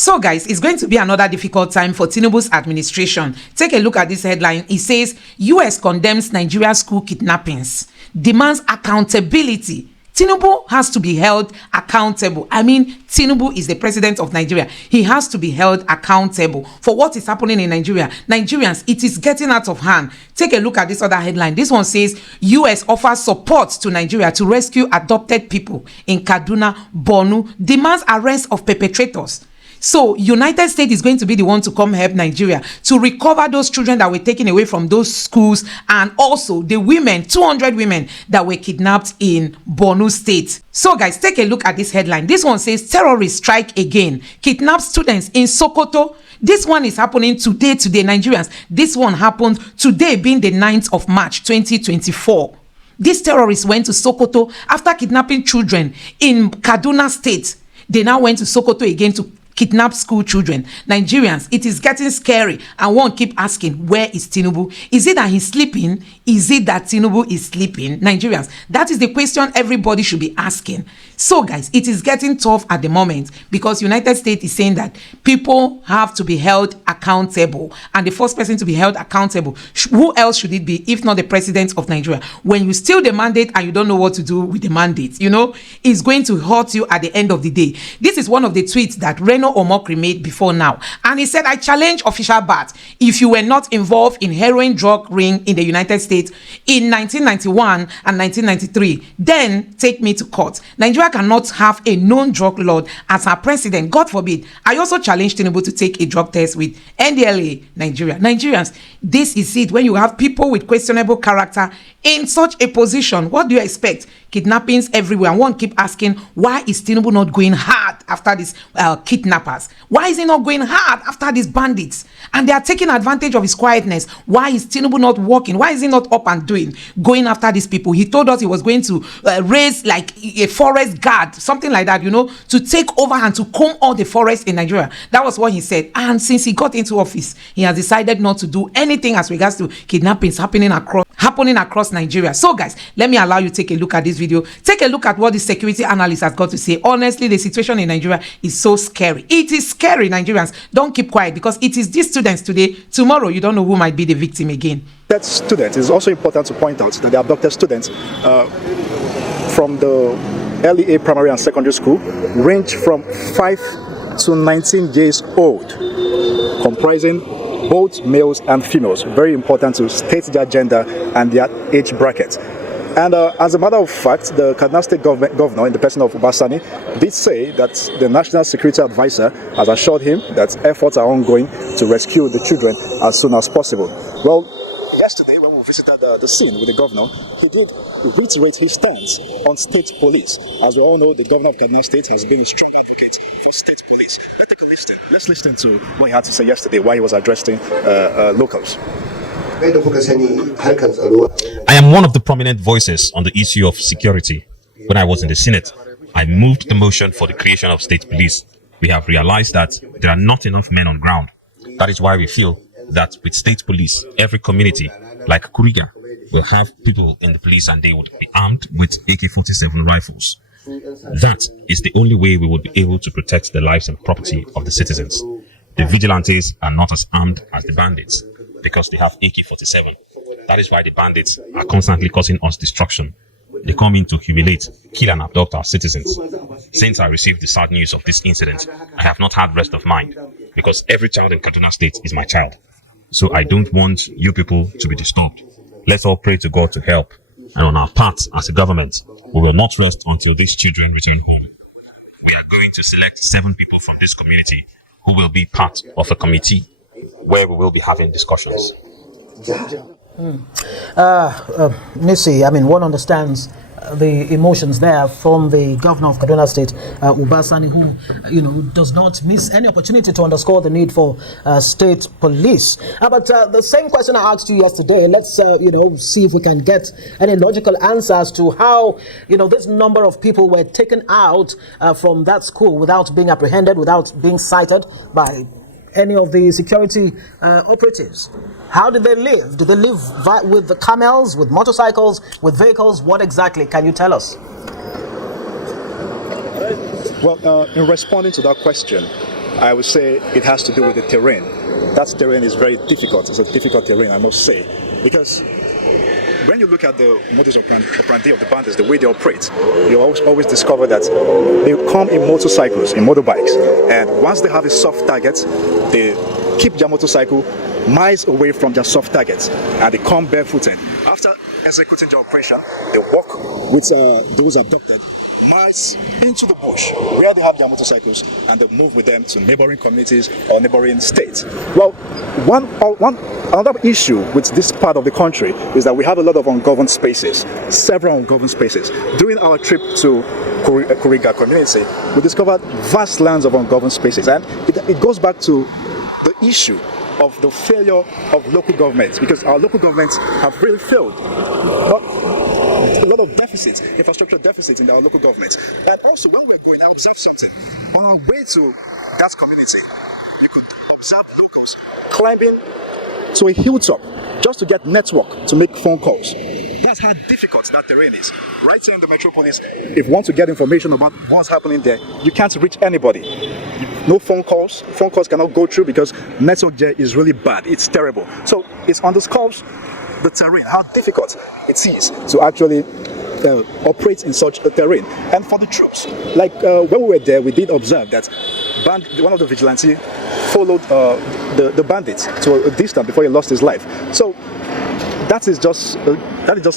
So guys, it's going to be another difficult time for Tinubu's administration. Take a look at this headline. It says, US condemns Nigeria school kidnappings, demands accountability. Tinubu has to be held accountable. I mean, Tinubu is the president of Nigeria. He has to be held accountable for what is happening in Nigeria. Nigerians, it is getting out of hand. Take a look at this other headline. This one says, US offers support to Nigeria to rescue adopted people in Kaduna, Borno, demands arrest of perpetrators. So United States is going to be the one to come help Nigeria to recover those children that were taken away from those schools, and also the women, 200 women that were kidnapped in Borno State. So guys, take a look at this headline. This one says, terrorists strike again, kidnap students in Sokoto. This one is happening today, Nigerians. This one happened today, being the 9th of March, 2024. These terrorists went to Sokoto after kidnapping children in Kaduna State. They now went to Sokoto again to kidnap school children. Nigerians, it is getting scary, and one keep asking, where is Tinubu? Is it that he's sleeping? Is it that Tinubu is sleeping? Nigerians, that is the question everybody should be asking. So guys, it is getting tough at the moment because United States is saying that people have to be held accountable, and the first person to be held accountable, who else should it be if not the president of Nigeria? When you steal the mandate and you don't know what to do with the mandate, you know, it's going to hurt you at the end of the day. This is one of the tweets that RENO made before now, and he said, I challenge official BAT. If you were not involved in heroin drug ring in the United States in 1991 and 1993, then take me to court. Nigeria cannot have a known drug lord as our president, God forbid. I also challenge Tinubu to take a drug test with NDLA Nigeria. Nigerians, this is it. When you have people with questionable character in such a position, what do you expect? Kidnappings everywhere. And one keep asking, why is Tinubu not going hard after these kidnappers? Why is he not going hard after these bandits? And they are taking advantage of his quietness. Why is Tinubu not working? Why is he not up and going after these people? He told us he was going to raise like a forest guard, something like that, you know, to take over and to comb all the forests in Nigeria. That was what he said. And since he got into office, he has decided not to do anything as regards to kidnappings happening across Nigeria. So guys, let me allow you to take a look at this video. Take a look at what the security analyst has got to say. Honestly, the situation in Nigeria is so scary. It is scary, Nigerians. Don't keep quiet, because it is these students today. Tomorrow, you don't know who might be the victim again. That student is also important to point out that the abducted students from the LEA primary and secondary school range from 5 to 19 years old, comprising both males and females. Very important to state their gender and their age bracket. And as a matter of fact, the Kaduna State governor, in the person of Obasani, did say that the National Security Advisor has assured him that efforts are ongoing to rescue the children as soon as possible. Well, yesterday when we visited the scene with the governor, he did reiterate his stance on state police. As we all know, the governor of Kaduna State has been a strong advocate for state police. Let's take a listen. Let's listen to what he had to say yesterday while he was addressing locals. I am one of the prominent voices on the issue of security. When I was in the Senate, I moved the motion for the creation of state police. We have realized that there are not enough men on ground. That is why we feel that with state police, every community, like Kuriga, will have people in the police and they would be armed with AK-47 rifles. That is the only way we would be able to protect the lives and property of the citizens. The vigilantes are not as armed as the bandits, because they have AK-47. That is why the bandits are constantly causing us destruction. They come in to humiliate, kill and abduct our citizens. Since I received the sad news of this incident, I have not had rest of mind, because every child in Kaduna State is my child. So I don't want you people to be disturbed. Let's all pray to God to help. And on our part as a government, we will not rest until these children return home. We are going to select 7 people from this community who will be part of a committee where we will be having discussions. Nisi, I mean, one understands the emotions there from the governor of Kaduna State, Obasani, who, does not miss any opportunity to underscore the need for state police. But the same question I asked you yesterday, let's, see if we can get any logical answers to how, this number of people were taken out from that school without being apprehended, without being cited by any of the security operatives. How did they live? Did they live with the camels, with motorcycles, with vehicles? What exactly can you tell us? Well, in responding to that question, I would say it has to do with the terrain. That terrain is very difficult. It's a difficult terrain, I must say, because when you look at the modus operandi of the bandits, the way they operate, you always discover that they come in motorcycles, in motorbikes, and once they have a soft target, they keep their motorcycle miles away from their soft targets, and they come barefooted. After executing the operation, they walk with those abducted miles into the bush where they have their motorcycles, and they move with them to neighboring communities or neighboring states. Well, another issue with this part of the country is that we have a lot of ungoverned spaces, several ungoverned spaces. During our trip to Kuriga community, we discovered vast lands of ungoverned spaces, and it goes back to the issue of the failure of local governments, because our local governments have really failed. A lot of deficits, infrastructure deficits in our local governments. And also, when we're going, I observed something. On our way to that community, you could observe locals climbing to a hilltop just to get network to make phone calls. That's how difficult that terrain is. Right here in the metropolis, if you want to get information about what's happening there, you can't reach anybody. No phone calls. Phone calls cannot go through because network there is really bad. It's terrible. So it underscores the terrain, how difficult it is to actually operate in such a terrain. And for the troops, like when we were there, we did observe that one of the Vigilante followed the bandit to a distance before he lost his life. So that is just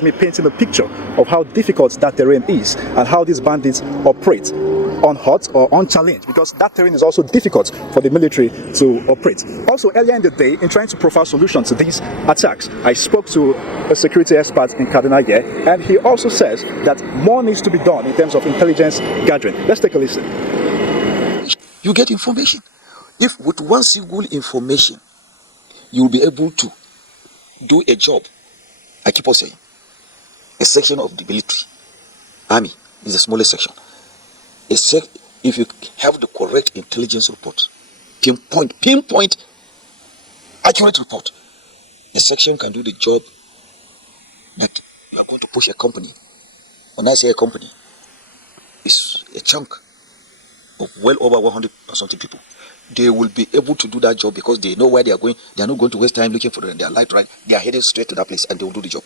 me painting a picture of how difficult that terrain is and how these bandits operate unhurt or unchallenged, because that terrain is also difficult for the military to operate. Also, earlier in the day, in trying to provide solutions to these attacks, I spoke to a security expert in Kaduna here, and he also says that more needs to be done in terms of intelligence gathering. Let's take a listen. You get information. If with one single information, you will be able to do a job. I keep on saying, a section of the military, army, is the smallest section. If you have the correct intelligence report, pinpoint, accurate report, a section can do the job that you are going to push a company. When I say a company, it's a chunk of well over 100 or something people. They will be able to do that job because they know where they are going. They are not going to waste time looking for their light right. They are headed straight to that place and they will do the job.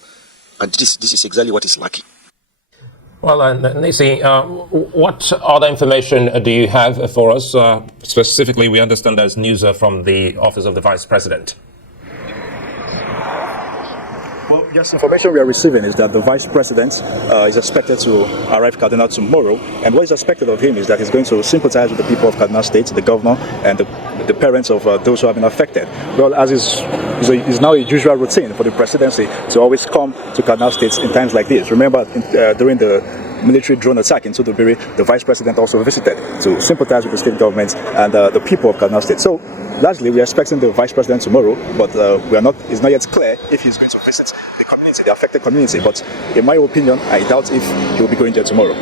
And this is exactly what is lacking. Well, Nisi, what other information do you have for us? Specifically, we understand there's news from the Office of the Vice President. Well, yes, information we are receiving is that the Vice President is expected to arrive Kaduna tomorrow, and what is expected of him is that he's going to sympathize with the people of Kaduna State, the governor, and the parents of those who have been affected. Well, as is now a usual routine for the presidency to always come to Kaduna State in times like this. Remember, during the military drone attack in Sudubiri, the Vice President also visited to sympathize with the state government and the people of Kaduna State. So, largely, we are expecting the Vice President tomorrow, but it's not yet clear if he's going to visit the community, the affected community. But in my opinion, I doubt if he will be going there tomorrow.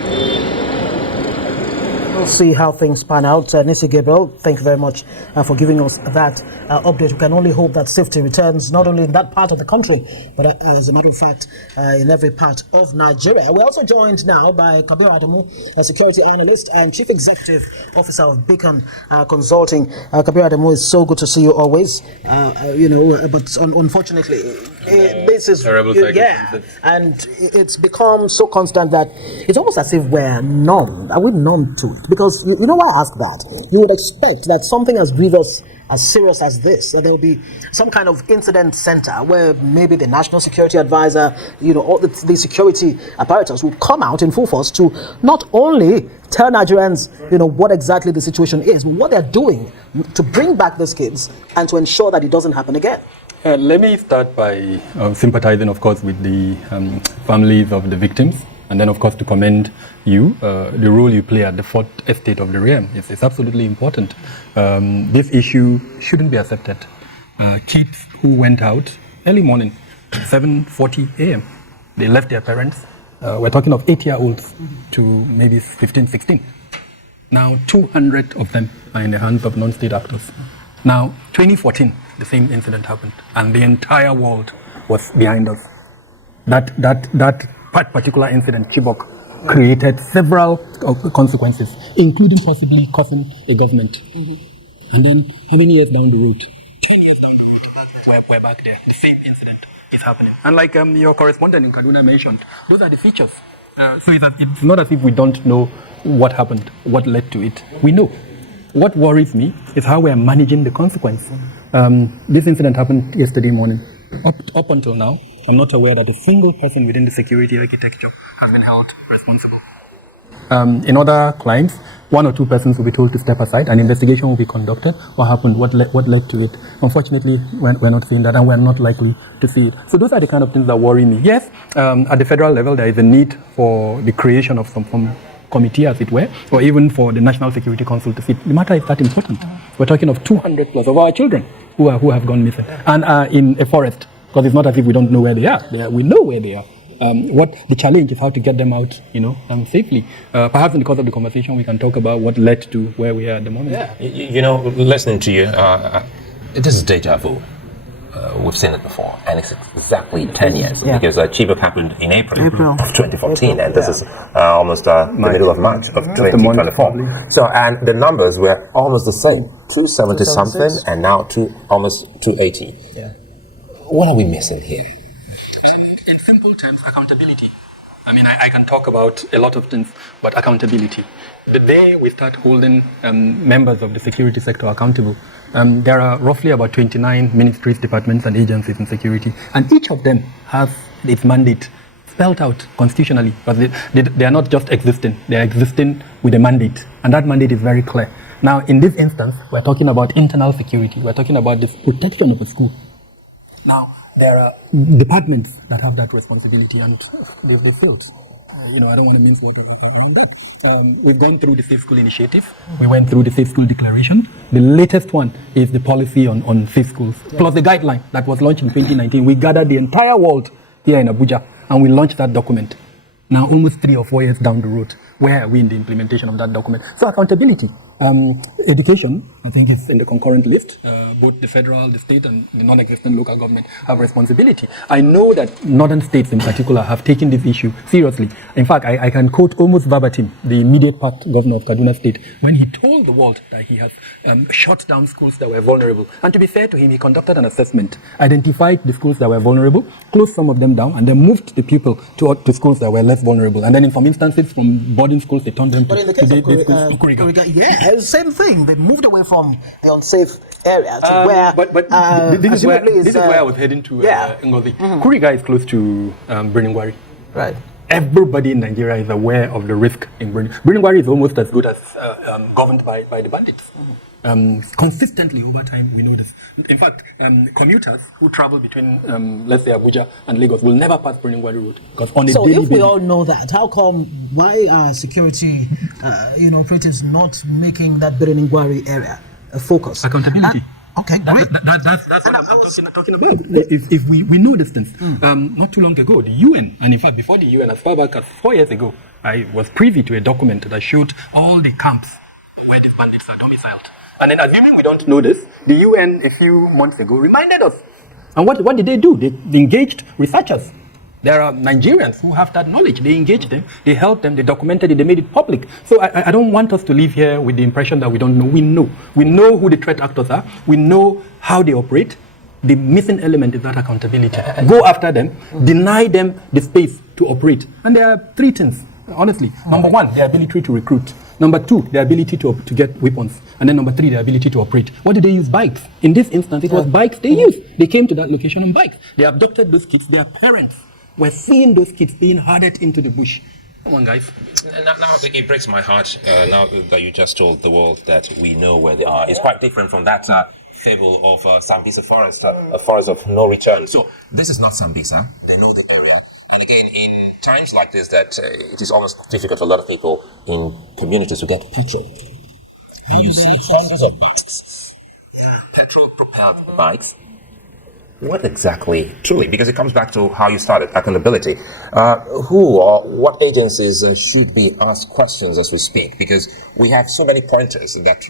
We'll see how things pan out. Nisi Gabriel, thank you very much for giving us that update. We can only hope that safety returns not only in that part of the country, but as a matter of fact, in every part of Nigeria. We're also joined now by Kabir Adamu, a security analyst and chief executive officer of Beacon Consulting. Kabir Adamu, it's so good to see you always. But unfortunately, this is and it's become so constant that it's almost as if we're numb. Are we numb to it? Because you know why I ask that? You would expect that something as grievous, as serious as this, that there will be some kind of incident center where maybe the National Security Advisor, all the security apparatus would come out in full force to not only tell Nigerians, what exactly the situation is, but what they're doing to bring back these kids and to ensure that it doesn't happen again. Let me start by sympathizing, of course, with the families of the victims. And then, of course, to commend you, the role you play at the fourth estate of the realm. It's absolutely important. This issue shouldn't be accepted. Kids who went out early morning, 7:40 a.m., they left their parents. We're talking of 8-year-olds to maybe 15, 16. Now, 200 of them are in the hands of non-state actors. Now, 2014, the same incident happened, and the entire world was behind us. That particular incident, Chibok, created several consequences, including possibly causing a government And then how many years down the road? 10 years down the road, we're back there. The same incident is happening. And like your correspondent in Kaduna mentioned, those are the features. So it's not as if we don't know what happened, what led to it. We know. What worries me is how we are managing the consequence. This incident happened yesterday morning. Up until now, I'm not aware that a single person within the security architecture has been held responsible. In other clients, 1 or 2 persons will be told to step aside, an investigation will be conducted. What happened? What led to it? Unfortunately, we're not seeing that, and we're not likely to see it. So those are the kind of things that worry me. Yes, at the federal level, there is a need for the creation of some committee, as it were, or even for the National Security Council to sit. The matter is that important. We're talking of 200 plus of our children who have gone missing, and are in a forest, because it's not as if we don't know where they are. We know where they are. What the challenge is how to get them out, safely. Perhaps in the course of the conversation, we can talk about what led to where we are at the moment. Yeah. Listening to you, this is deja vu. We've seen it before, and it's exactly 10 years, because Chibok happened in April of 2014, and this is almost the middle of March of 2024. So, and the numbers were almost the same, 270 something, and now almost 280. Yeah. What are we missing here? In simple terms, accountability. I mean, I can talk about a lot of things, but accountability. The day we start holding members of the security sector accountable, there are roughly about 29 ministries, departments, and agencies in security, and each of them has its mandate spelled out constitutionally, but they are not just existing, they are existing with a mandate, and that mandate is very clear. Now, in this instance, we're talking about internal security, we're talking about the protection of a school. Now, there are departments that have that responsibility, and they've failed. I don't want to mince that. We've gone through the Safe School Initiative. We went through the Safe School Declaration. The latest one is the policy on safe schools, plus the guideline that was launched in 2019. We gathered the entire world here in Abuja, and we launched that document. Now, almost 3 or 4 years down the road, where are we in the implementation of that document? So, accountability. Education, I think, is in the concurrent list. Both the federal, the state, and the non-existent local government have responsibility. I know that northern states in particular have taken this issue seriously. In fact, I can quote almost verbatim the immediate past governor of Kaduna State when he told the world that he has shut down schools that were vulnerable. And to be fair to him, he conducted an assessment, identified the schools that were vulnerable, closed some of them down, and then moved the people to schools that were less vulnerable. And then in some instances, from boarding schools, they turned them to Kuriga. Yeah, same thing. They moved away from the unsafe area to where. But this is where I was heading to. Ngozi. Kuriga is close to Birningwari. Right. Everybody in Nigeria is aware of the risk in Birningwari. Birningwari is almost as good as governed by the bandits. Consistently over time, we know this. In fact, commuters who travel between, let's say, Abuja and Lagos will never pass Birningwari Road, because on a daily basis. So if we all know that, how come, why are security operatives not making that Birningwari area a focus? Accountability. Okay, great. That's what I'm talking about. If we know this thing, not too long ago, the UN, and in fact before the UN, as far back as 4 years ago, I was privy to a document that showed all the camps where the bandits are domiciled. And then, assuming we don't know this, the UN a few months ago reminded us. And what did they do? They engaged researchers. There are Nigerians who have that knowledge. They engaged them, they helped them, they documented it, they made it public. So I don't want us to leave here with the impression that we don't know. We know. We know who the threat actors are. We know how they operate. The missing element is that accountability. Go after them, deny them the space to operate. And there are 3 things, honestly. Number 1, the ability to recruit. Number 2, the ability to get weapons. And then number 3, the ability to operate. What did they use? Bikes. In this instance, it was bikes they used. They came to that location on bikes. They abducted those kids. Their parents were seeing those kids being herded into the bush. Come on, guys. Now it breaks my heart now that you just told the world that we know where they are. It's quite different from that fable of Sambisa Forest, a forest of no return. So this is not Sambisa. They know the area. And again, in times like this, that it is almost difficult for a lot of people in communities to get petrol. You see hundreds of bikes, petrol-propelled bikes. What exactly, truly, because it comes back to how you started, accountability. Who or what agencies should be asked questions as we speak? Because we have so many pointers that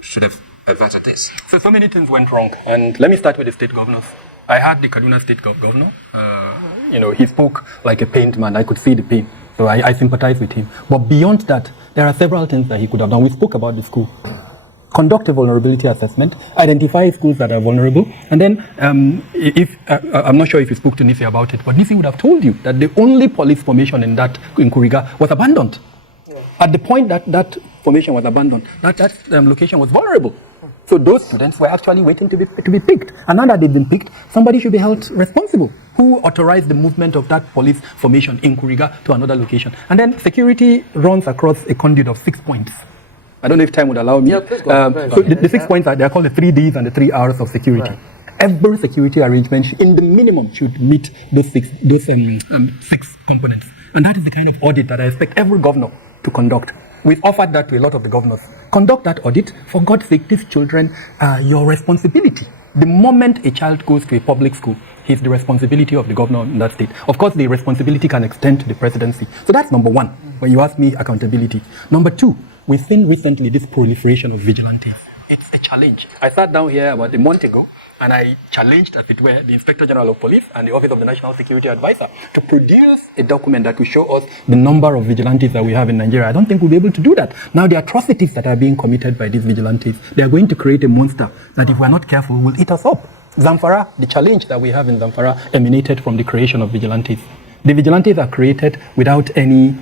should have averted this. So many things went wrong. And let me start with the state governors. I had the Kaduna state governor. He spoke like a pained man. I could see the pain. So I sympathize with him. But beyond that, there are several things that he could have done. We spoke about the school. conduct a vulnerability assessment, identify schools that are vulnerable, and then I'm not sure if you spoke to Nisi about it, but Nisi would have told you that the only police formation in Kuriga was abandoned. Yeah. At the point that formation was abandoned, that location was vulnerable. So those students were actually waiting to be picked. And now that they've been picked, somebody should be held responsible. Who authorized the movement of that police formation in Kuriga to another location? And then security runs across a conduit of 6 points. I don't know if time would allow me. Yeah, please go. So the 6 points are called the 3 Ds and the 3 Rs of security. Right. Every security arrangement, in the minimum, should meet those six components. And that is the kind of audit that I expect every governor to conduct. We've offered that to a lot of the governors. Conduct that audit. For God's sake, these children are your responsibility. The moment a child goes to a public school, it's the responsibility of the governor in that state. Of course, the responsibility can extend to the presidency. So that's number one, when you ask me accountability. Number two, we've seen recently this proliferation of vigilantes. It's a challenge. I sat down here about a month ago, and I challenged, as it were, the Inspector General of Police and the Office of the National Security Advisor to produce a document that will show us the number of vigilantes that we have in Nigeria. I don't think we'll be able to do that. Now, the atrocities that are being committed by these vigilantes, they are going to create a monster that, if we're not careful, will eat us up. Zamfara, the challenge that we have in Zamfara emanated from the creation of vigilantes. The vigilantes are created without any,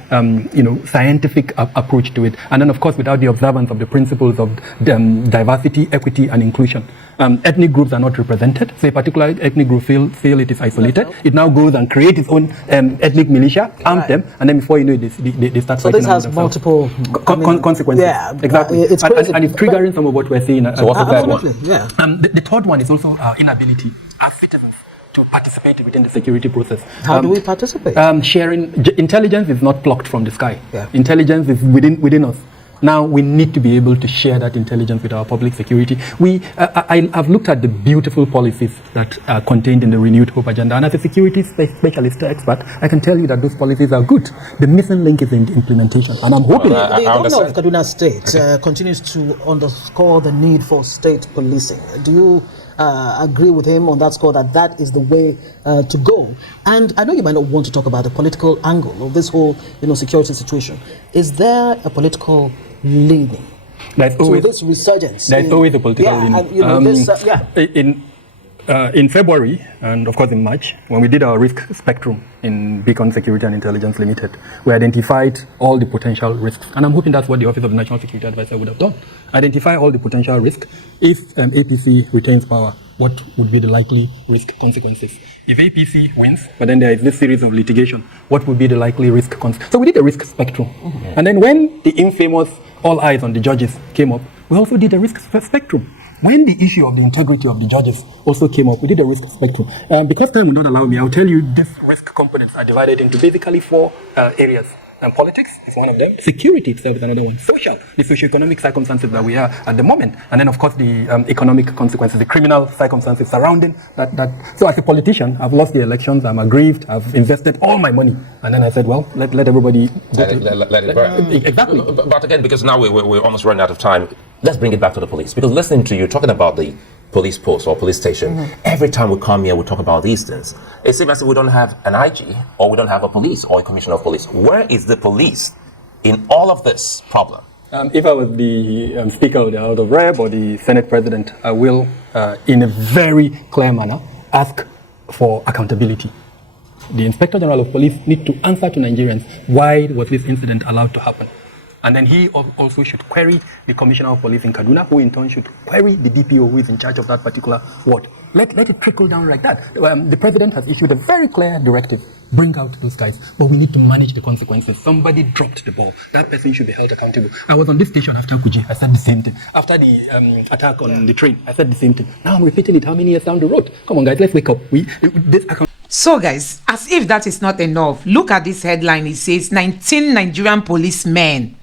scientific approach to it, and then, of course, without the observance of the principles of diversity, equity, and inclusion. Ethnic groups are not represented. So a particular ethnic group feel it is isolated. It now goes and creates its own ethnic militia, arms them, and then before you know it, they start fighting. So this has multiple consequences. Yeah, exactly. It's crazy. And it's triggering some of what we're seeing. So what's the third one? Yeah. The third one is also inability as citizens to participate within the security process. How do we participate? Sharing intelligence is not plucked from the sky. Yeah. Intelligence is within us. Now we need to be able to share that intelligence with our public security. I've looked at the beautiful policies that are contained in the Renewed Hope agenda, and as a security specialist expert, I can tell you that those policies are good. The missing link is in the implementation, and I'm hoping the governor of Kaduna State continues to underscore the need for state policing. Do you agree with him on that score, that is the way to go? And I know you might not want to talk about the political angle of this whole security situation. Is there a political leaning to this resurgence? There's always a political leaning. In February, and of course in March, when we did our risk spectrum in Beacon Security and Intelligence Limited, we identified all the potential risks. And I'm hoping that's what the Office of the National Security Advisor would have done. Identify all the potential risks. If APC retains power, what would be the likely risk consequences? If APC wins, but then there is this series of litigation, what would be the likely risk consequences? So we did a risk spectrum. Mm-hmm. And then when the infamous all eyes on the judges came up, we also did a risk spectrum. When the issue of the integrity of the judges also came up, we did a risk spectrum. Because time will not allow me, I'll tell you these risk components are divided into basically 4 areas. Politics is one of them. Security itself is another one. Social, the socio-economic circumstances that we are at the moment. And then, of course, the economic consequences, the criminal circumstances surrounding that. So as a politician, I've lost the elections, I'm aggrieved, I've invested all my money. And then I said, well, let everybody... Let it burn. Exactly. But again, because now we're almost running out of time, let's bring it back to the police. Because listening to you talking about the police post or police station, every time we come here, we talk about these things. It seems as if we don't have an IG, or we don't have a police or a commissioner of police. Where is the police in all of this problem? If I was the Speaker of the House of Rep or the Senate President, I will, in a very clear manner, ask for accountability. The Inspector General of Police needs to answer to Nigerians, why was this incident allowed to happen? And then he also should query the Commissioner of Police in Kaduna, who in turn should query the DPO who is in charge of that particular ward. Let it trickle down like that. The President has issued a very clear directive. Bring out those guys. But we need to manage the consequences. Somebody dropped the ball. That person should be held accountable. I was on this station after Kuji. I said the same thing. After the attack on the train, I said the same thing. Now I'm repeating it how many years down the road? Come on, guys, let's wake up. So, guys, as if that is not enough, look at this headline. It says 19 Nigerian policemen,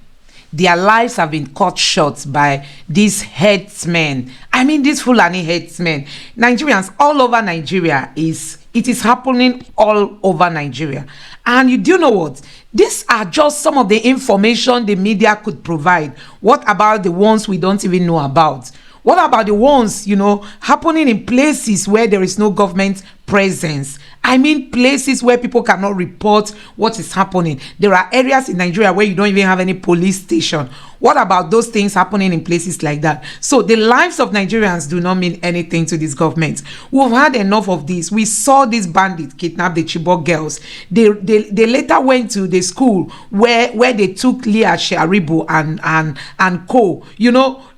their lives have been cut short by these headsmen. I mean, these Fulani headsmen. Nigerians all over Nigeria, it is happening all over Nigeria. And you do know what? These are just some of the information the media could provide. What about the ones we don't even know about? What about the ones, happening in places where there is no government presence? I mean, places where people cannot report what is happening. There are areas in Nigeria where you don't even have any police station. What about those things happening in places like that? So the lives of Nigerians do not mean anything to this government. We've had enough of this. We saw this bandit kidnap the Chibok girls. They later went to the school where they took Leah Sharibu and co.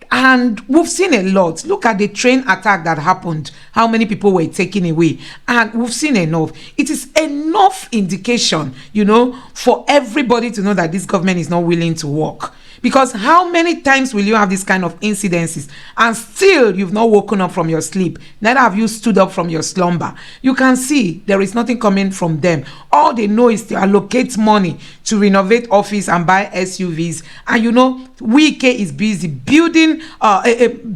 And we've seen a lot. Look at the train attack that happened, how many people were taken away, and we've seen enough. It is enough indication, for everybody to know that this government is not willing to work. Because how many times will you have this kind of incidences and still you've not woken up from your sleep? Neither have you stood up from your slumber. You can see there is nothing coming from them. All they know is to allocate money to renovate office and buy SUVs. And Wike is busy building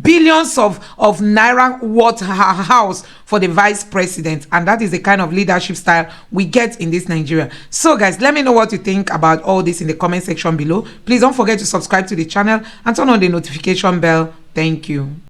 billions of naira worth house for the vice president, and that is the kind of leadership style we get in this Nigeria. So guys, let me know what you think about all this in the comment section below. Please don't forget to subscribe to the channel and turn on the notification bell. Thank you.